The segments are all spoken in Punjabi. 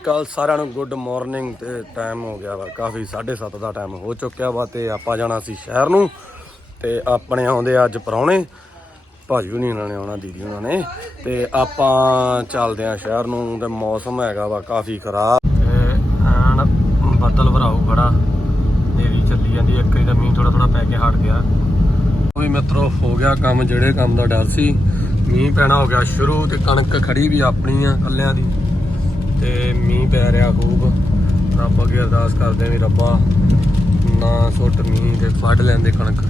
ਅਕਾਲ ਸਾਰਿਆਂ ਨੂੰ ਗੁੱਡ ਮਾਰਨਿੰਗ ਤੇ ਟਾਈਮ ਹੋ ਗਿਆ ਵਾ, ਕਾਫੀ 7:30 ਦਾ ਟਾਈਮ ਹੋ ਚੁੱਕਿਆ ਵਾ, ਤੇ ਆਪਾਂ ਜਾਣਾ ਸੀ ਸ਼ਹਿਰ ਨੂੰ, ਤੇ ਆਪਣੇ ਆਉਂਦੇ ਅੱਜ ਪਰੌਣੇ ਭਾਜੀ ਨਹੀਂ ਉਹਨਾਂ ਨੇ ਆਉਣਾ, ਦੀਦੀ ਉਹਨਾਂ ਨੇ, ਤੇ ਆਪਾਂ ਚੱਲਦੇ ਆ ਸ਼ਹਿਰ ਨੂੰ, ਤੇ ਮੌਸਮ ਹੈਗਾ ਵਾ ਕਾਫੀ ਖਰਾਬ, ਤੇ ਐਨ ਬੱਦਲ ਭਰਾਉ ਖੜਾ ਨੇਰੀ ਚੱਲੀ ਜਾਂਦੀ, ਇੱਕ ਹੀ ਤਾਂ ਮੀਂਹ ਥੋੜਾ ਥੋੜਾ ਪੈ ਕੇ ਹਟ ਗਿਆ। ਉਹ ਵੀ ਮਿੱਤਰੋ, ਹੋ ਗਿਆ ਕੰਮ, ਜਿਹੜੇ ਕੰਮ ਦਾ ਡਰ ਸੀ, ਮੀਂਹ ਪੈਣਾ ਹੋ ਗਿਆ ਸ਼ੁਰੂ, ਤੇ ਕਣਕ ਖੜੀ ਵੀ ਆਪਣੀ ਆ, ਕੱਲਿਆਂ ਦੀ। ਤੇ ਮੀਂਹ ਪੈ ਰਿਹਾ ਖੂਬ। ਰੱਬ ਅੱਗੇ ਅਰਦਾਸ ਕਰਦੇ ਵੀ ਰੱਬਾ ਨਾ ਸੁੱਟ ਮੀਂਹ ਤੇ ਫੜ ਲੈਂਦੇ ਕਣਕ।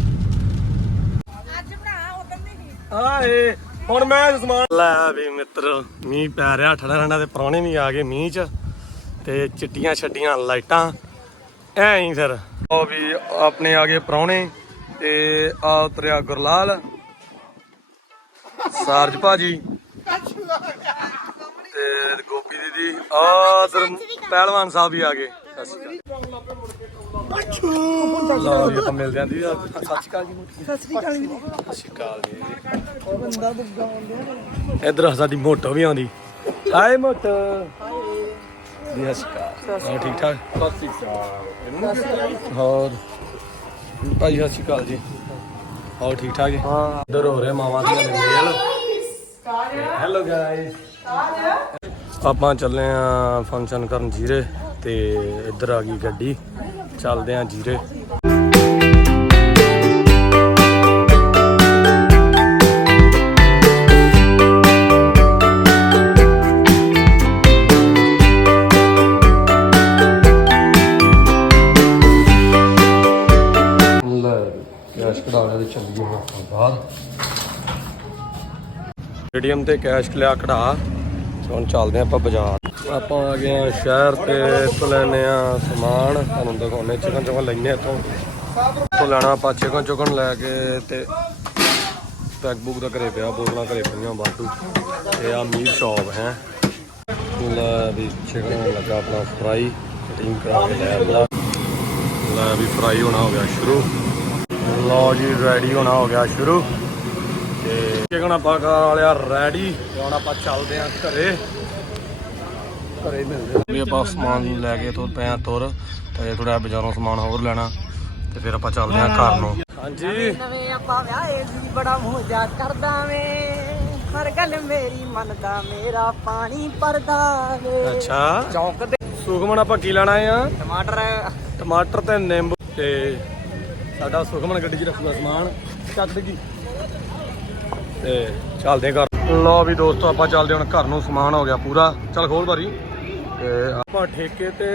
ਅੱਜ ਬਣਾ ਉਦੋਂ ਨਹੀਂ ਹਾਏ ਹੁਣ ਮੈਂ ਸਮਾਨ ਲੈ ਵੀ ਮਿੱਤਰ ਮੀਂਹ ਪੈ ਰਿਹਾ ਠੰਡਾ ਠੰਡਾ ਤੇ ਪਰੌਣੇ ਵੀ ਆ ਗਏ ਮੀਂਹ ਚ। ਤੇ ਚਿੱਟੀਆਂ ਛੱਡੀਆਂ ਲਾਈਟਾਂ। ਐਂ ਹੀ ਫਿਰ। ਉਹ ਵੀ ਆਪਣੇ ਆ ਗਏ ਪਰੌਣੇ ਤੇ ਆ ਉਤਰਿਆ ਗੁਰਲਾਲ। ਸਾਰਜ ਭਾਜੀ। ਤੇ ਗੋਪੀ ਦੀਦੀ ਆ ਉਧਰ ਪਹਿਲਵਾਨ ਸਾਹਿਬ ਵੀ ਆ ਗਏ। ਸਤਿ ਸ਼੍ਰੀ ਅਕਾਲ ਲਓ ਜੀ ਆਪਾਂ ਮਿਲ ਜਾਂਦੀ ਆ ਸਤਿ ਸ਼੍ਰੀ ਅਕਾਲ ਜੀ ਸਤਿ ਸ੍ਰੀ ਅਕਾਲ ਵੀਰੇ ਸਤਿ ਸ਼੍ਰੀ ਅਕਾਲ ਜੀ। ਇਧਰ ਸਾਡੀ ਮੋਟੋ ਵੀ ਆਉਂਦੀ। ਹਾਏ ਮੋਟੋ। ਜੀ ਸਤਿ ਸ਼੍ਰੀ ਅਕਾਲ। ਹੋਰ ਠੀਕ ਠਾਕ ਸਤਿ ਸ਼੍ਰੀ ਅਕਾਲ। ਹੋਰ? ਭਾਈ ਸਤਿ ਸ਼੍ਰੀ ਅਕਾਲ ਜੀ। ਹੋਰ ਠੀਕ ਠਾਕ ਜੀ? ਹਾਂ। ਇਧਰ ਹੋ ਰਿਹਾ ਮਾਵਾਂ ਦੀਆਂ ਦੇ ਮੇਲ ਹੈਲੋ ਗਾਇਸ ਆਪਾਂ ਚੱਲੇ ਆ ਫੰਕਸ਼ਨ ਕਰਨ ਜੀਰੇ ਤੇ ਇੱਧਰ ਆ ਗਈ ਗੱਡੀ। ਚੱਲਦੇ ਆ ਜੀਰੇ। ਕੈਸ਼ ਕਢਾਉਣੇ ਤੇ ਚੱਲ ਗਏ ਆਪਾਂ ਬਾਹਰ। ਏਟੀਐਮ ਤੇ ਕੈਸ਼ ਲਿਆ ਕਢਾ। ਹੁਣ ਚੱਲਦੇ ਹਾਂ ਆਪਾਂ ਬਾਜ਼ਾਰ। ਆਪਾਂ ਆ ਗਏ ਆ ਸ਼ਹਿਰ ਤੇ ਇੱਥੋਂ ਲੈਨੇ ਆ ਸਮਾਨ। ਤੁਹਾਨੂੰ ਦਿਖਾਉਣੇ ਚਿਕਨ ਚੁਕਨ ਲੈਨੇ ਇੱਥੋਂ। ਇੱਥੋਂ ਲੈਣਾ ਆਪਾਂ ਚਿਕਨ ਚੁਕਨ ਲੈ ਕੇ ਤੇ ਪੈਕ ਬੁੱਕ ਦਾ ਘਰੇ ਪਿਆ, ਬੋਤਲਾਂ ਘਰੇ ਪਈਆਂ ਬਾਟੂ ਇਹ ਆ ਮੀਟ ਸ਼ਾਪ ਹੈ। ਲੈ ਵੀ ਚਿਕਨ ਲੱਗਾ ਆਪਣਾ ਫਰਾਈ ਕਟਿੰਗ ਕਰਾ ਕੇ ਲੈ ਆਂਦਾ ਲੈ ਵੀ ਫਰਾਈ ਹੋਣਾ ਹੋ ਗਿਆ ਸ਼ੁਰੂ। ਲਓ ਜੀ ਰੈਡੀ ਹੋਣਾ ਹੋ ਗਿਆ ਸ਼ੁਰੂ। ਚਿਕਨ ਆਪਾਂ ਖਾਣ ਵਾਲਿਆ ਰੈਡੀ। ਤੇ ਹੁਣ ਆਪਾਂ ਚੱਲਦੇ ਆਂ ਘਰੇ। ਘਰੇ ਮਿਲਦੇ ਆਂ। ਵੀ ਆਪਾਂ ਸਮਾਨ ਲੈ ਕੇ ਤੁਰ ਪਏ ਆਂ ਤੁਰ ਤੇ ਥੋੜਾ ਬਾਜ਼ਾਰੋਂ ਸਮਾਨ ਹੋਰ ਲੈਣਾ ਤੇ ਫਿਰ ਆਪਾਂ ਚੱਲਦੇ ਆਂ ਘਰ ਨੂੰ। ਹਾਂਜੀ। ਨਵੇਂ ਆਪਾਂ ਵਿਆਹੇ ਸੀ ਬੜਾ ਮੋਜਾ ਕਰਦਾ ਵੇ। ਹਰ ਗੱਲ ਮੇਰੀ ਮੰਨਦਾ ਮੇਰਾ ਪਾਣੀ ਪਰਦਾ ਵੇ। ਅੱਛਾ। ਚੌਂਕ ਤੇ ਸੁਖਮਨ ਆਪਾਂ ਕੀ ਲੈਣਾ ਆ? ਟਮਾਟਰ। ਟਮਾਟਰ ਤੇ ਨਿੰਬੂ ਤੇ ਸਾਡਾ ਸੁਖਮਨ ਗੱਡੀ 'ਚ ਰੱਖੂਗਾ ਸਮਾਨ। ਚੱਕ ਡਿੱਗੀ ਤੇ ਚੱਲਦੇ ਘਰ। ਲੋ ਵੀ ਦੋਸਤੋ, ਆਪਾਂ ਚੱਲਦੇ ਹੁਣ ਘਰ ਨੂੰ, ਸਮਾਨ ਹੋ ਗਿਆ ਪੂਰਾ। ਚੱਲ ਖੋਲ ਬਾਰੀ ਤੇ ਆਪਾਂ ਠੇਕੇ ਤੇ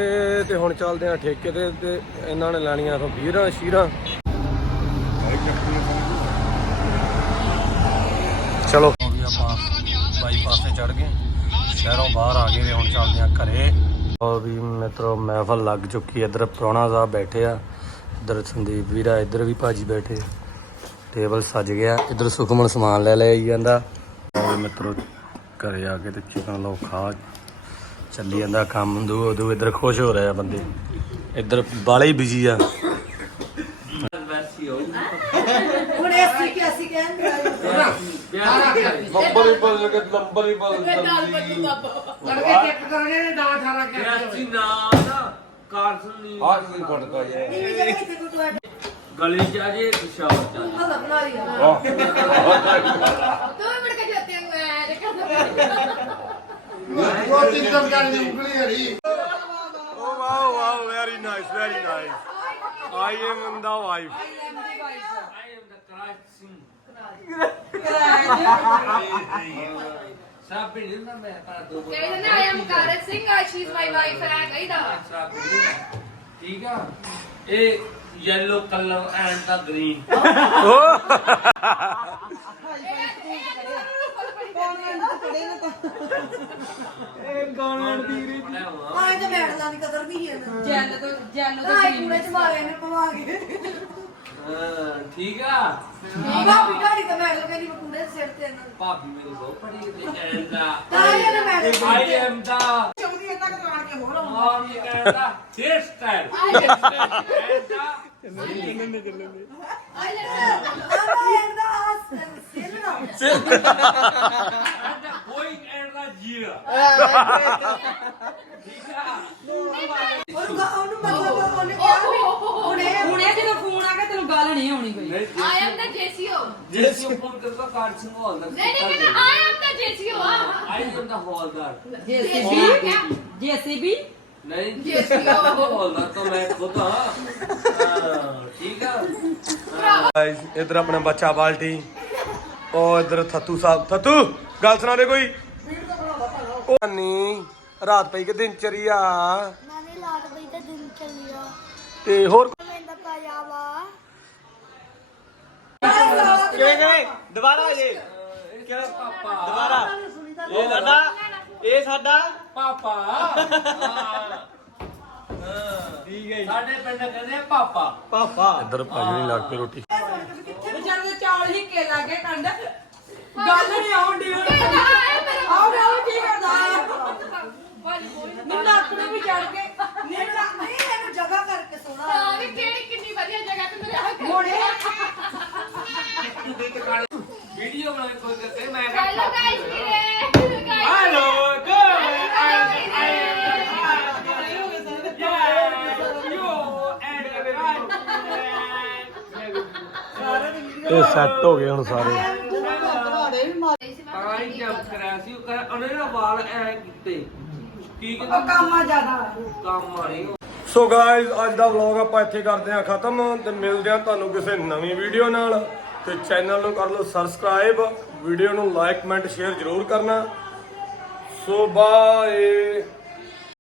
ਤੇ ਹੁਣ ਚੱਲਦੇ ਆਂ ਠੇਕੇ ਤੇ ਤੇ ਇਹਨਾਂ ਨੇ ਲੈਣੀਆਂ ਫਿਰ ਵੀਰਾਂ ਸ਼ੀਰਾਂ। ਚਲੋ। ਆਪਾਂ ਬਾਈਪਾਸ ਤੇ ਚੜ ਗਏ। ਸ਼ਹਿਰੋਂ ਬਾਹਰ ਆ ਗਏ ਤੇ ਹੁਣ ਚੱਲਦੇ ਆਂ ਘਰੇ। ਉਹ ਵੀ ਮਿੱਤਰੋ, ਮਹਿਫਲ ਲੱਗ ਚੁੱਕੀ ਹੈ। ਇੱਧਰ ਪ੍ਰਾਹੁਣਾ ਸਾਹਿਬ ਬੈਠੇ ਆ। ਇੱਧਰ ਸੰਦੀਪ ਵੀਰਾ, ਇੱਧਰ ਵੀ ਭਾਜੀ ਬੈਠੇ ਟੇਬਲ ਸੱਜ ਗਿਆ ਇੱਧਰ ਸੁਖਮਨ ਸਮਾਨ ਲੈ ਲੈ ਆਈ ਜਾਂਦਾ। ਉਹ ਮਿੱਤਰੋ ਘਰੇ ਆ ਕੇ ਤੇ ਚਿਕਨ ਲੋ ਖਾ। ਚੱਲੀ ਜਾਂਦਾ ਕੰਮ ਦੂ ਦੂ ਇੱਧਰ ਖੁਸ਼ ਹੋ ਰਹੇ ਆ ਬੰਦੇ। ਇੱਧਰ ਬਾਲੇ ਹੀ ਬਿਜ਼ੀ ਆ। ਹੁਣ ਅਸੀਂ ਕਿ ਅਸੀਂ ਕਹਿੰਦੇ ਨੰਬਰ ਹੀ। ਬਦਲ ਕੇ ਨੰਬਰ ਹੀ ਬਦਲ ਨਾ ਨਾ ਕਾਰਸਨ ਨਹੀਂ ਤੁਹਾਡੇ ਗਲੀ ਚ ਆ ਜੇ ਸ਼ਾਵਰ ਚ ਆ ਮਤਲਬ ਬਣਾ ਲਿਆ ਦੋ ਮਿੰਟ ਕੇ ਜਾਂਦੇ ਮੈਂ ਦੇਖਦਾ Oh wow, wow, very nice, very nice. I am in the wife. I am the Christ Singh. Sabi ਨਹੀਂ ਨਾ ਮੈਂ ਪਰ ਦੋ ਕਹਿੰਦੇ ਨੇ I am Karaj Singh she is my wife ਹੈ ਕਹਿੰਦਾ। ਸਾਬੀ ਠੀਕ ਆ ਇਹ yellow colour and the green ਆਏ ਤੇ ਮੈਡਲਾਂ ਦੀ ਕਦਰ ਨਹੀਂ ਹੈ। ਜੈਲ ਤੋਂ ਜੈਲ ਤੋਂ ਆਏ ਕੂੜੇ ਚ ਮਾਰੇ ਨੇ ਪਵਾ ਕੇ ਠੀਕ ਆ ਭਾਬੀ ਢਾੜੀ ਤੇ ਮੈਡਲ ਕਹਿੰਦੀ ਮੈਂ ਕੂੜੇ ਦੇ ਸਿਰ ਤੇ ਇਹਨਾਂ ਭਾਬੀ ਮੇਰੀ ਬਹੁਤ ਪੜੀ ਤੇ ਐਂਡ ਦਾ। ਤਾਂ ਇਹ ਨਾ ਮੈਡਲ ਆਈ ਐਮ ਦਾ। ਚੌਧਰੀ ਇਹਨਾਂ ਕੋ ਆਣ ਕੇ ਹੋਰ ਆਉਂਦਾ। ਆਮ ਇਹ ਕਹਿੰਦਾ ਹੇਅਰ ਸਟਾਈਲ ਐਂਡ ਦਾ। ਆਈ ਲੈਟ ਆਹ ਇਹਦਾ ਆਸ ਸਿਰ ਨਾ ਐਂਡ ਦਾ ਗੋਇੰਗ ਐਂਡ ਦਾ ਜੀਰਾ जेसीओ ਜੇਸੀ ਫੋਨ ਕਰਦਾ ਕਾਰਡ ਸੰਭਾਲ ਦਾ नहीं नहीं नहीं आई आपका जेसीओ ਆਈ ਐਮ ਦਾ ਹੌਲਦਾਰ ਜੀਸੀਬੀ ਜੀਸੀਬੀ ਨਹੀਂ जेसीओ ਹੌਲਦਾਰ ਤਾਂ ਮੈਂ ਖੁਦ ਹਾਂ ਹਾਂ, ਠੀਕ ਆ ਗਾਇਸ ਇਧਰ ਆਪਣਾ ਬੱਚਾ ਬਾਲਟੀ ਉਹ ਇਧਰ ਥੱਤੂ ਸਾਹਿਬ ਥੱਤੂ ਗੱਲ ਸੁਣਾ ਦੇ ਕੋਈ ਉਹ ਨਹੀਂ ਰਾਤ ਪਈ ਕਿ ਦਿਨ ਚਰੀਆ ਨਾਲੇ ਲਾਟ ਪਈ ਤੇ ਦਿਨ ਚੱਲਿਆ ਤੇ ਹੋਰ ਲੈਂਦਾ ਪਾਇਆ ਵਾ ਦੁਬਾਰਾ ਜੇ। ਕਿਹੜਾ ਪਾਪਾ? ਦੁਬਾਰਾ। ਇਹ ਸਾਡਾ ਇਹ ਸਾਡਾ ਪਾਪਾ। ਠੀਕ ਹੈ। ਸਾਡੇ ਪਿੰਡ ਕਹਿੰਦੇ ਆ ਪਾਪਾ। ਪਾਪਾ। ਇੱਧਰ ਭਾਈ ਨਹੀਂ ਲੱਗ ਪਈ ਰੋਟੀ। ਵਿਚਾਰੇ ਦੇ ਚੌਲ ਹੀ ਕੇ ਲੱਗੇ ਕੰਡ ਗੱਲ ਨਹੀਂ ਆਉਂਦੀ ਹੁਣ ਆਉ ਨਾ ਉਹ ਕੀ ਕਰਦਾ ਨਿੰਦਾ ਆਪਣੇ ਵੀ ਚੜ ਕੇ। ਨਿੰਦਾ ਨਹੀਂ ਇਹਨੂੰ ਜਗ੍ਹਾ ਕਰਕੇ ਸੋਣਾ। ਹਾਂ ਵੀ ਕਿਹੜੀ ਕਿੰਨੀ ਵਧੀਆ ਜਗ੍ਹਾ ਤੇ ਮੇਰੇ ਹੱਥ ਮੋੜੇ ਟਿਕਾਣੇ ਇਹ ਸੈੱਟ ਹੋ ਗਏ ਹੁਣ ਸਾਰੇ। ਤਾਂ ਹੀ ਜੰਪ ਕਰਾਇਆ ਸੀ ਉਹ ਕਰ ਉਹਨੇ ਨਾ ਵਾਲ ਐ ਕੀਤੇ। ਕੀ ਕੀਤਾ ਕੰਮਾ ਜ਼ਿਆਦਾ। ਕੰਮ ਆ ਰਹੀ ਸੋ ਗਾਇਜ਼ ਅੱਜ ਦਾ ਵਲੌਗ ਆਪਾਂ ਇੱਥੇ ਕਰਦੇ ਹਾਂ ਖਤਮ ਤੇ ਮਿਲਦੇ ਹਾਂ ਤੁਹਾਨੂੰ ਕਿਸੇ ਨਵੀਂ ਵੀਡੀਓ ਨਾਲ। ਤੇ ਚੈਨਲ ਨੂੰ ਕਰ ਲਓ ਸਬਸਕ੍ਰਾਈਬ, ਵੀਡੀਓ ਨੂੰ ਲਾਈਕ, ਕਮੈਂਟ, ਸ਼ੇਅਰ ਜ਼ਰੂਰ ਕਰਨਾ। So bye.